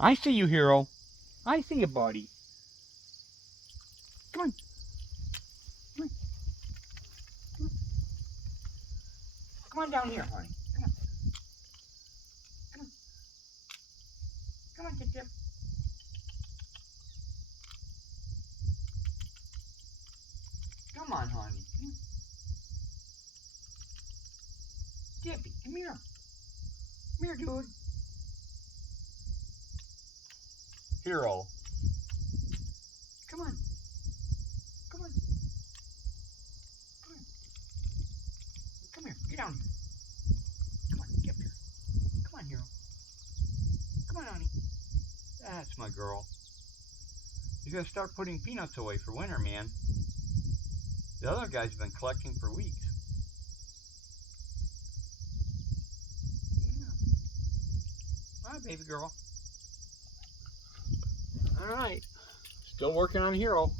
I see you, Hero. I see you, buddy. Come on. Come on. Come on down here, honey. Come on. Come on. Come on, Tip Tip. Come on, honey. Tippy, come here. Come here, dude. Hero. Come on. Come on. Come on. Come here. Get down here. Come on, get up here. Come on, Hero. Come on, honey. That's my girl. You gotta start putting peanuts away for winter, man. The other guys have been collecting for weeks. Yeah. All right, baby girl. All right. Still working on Hero.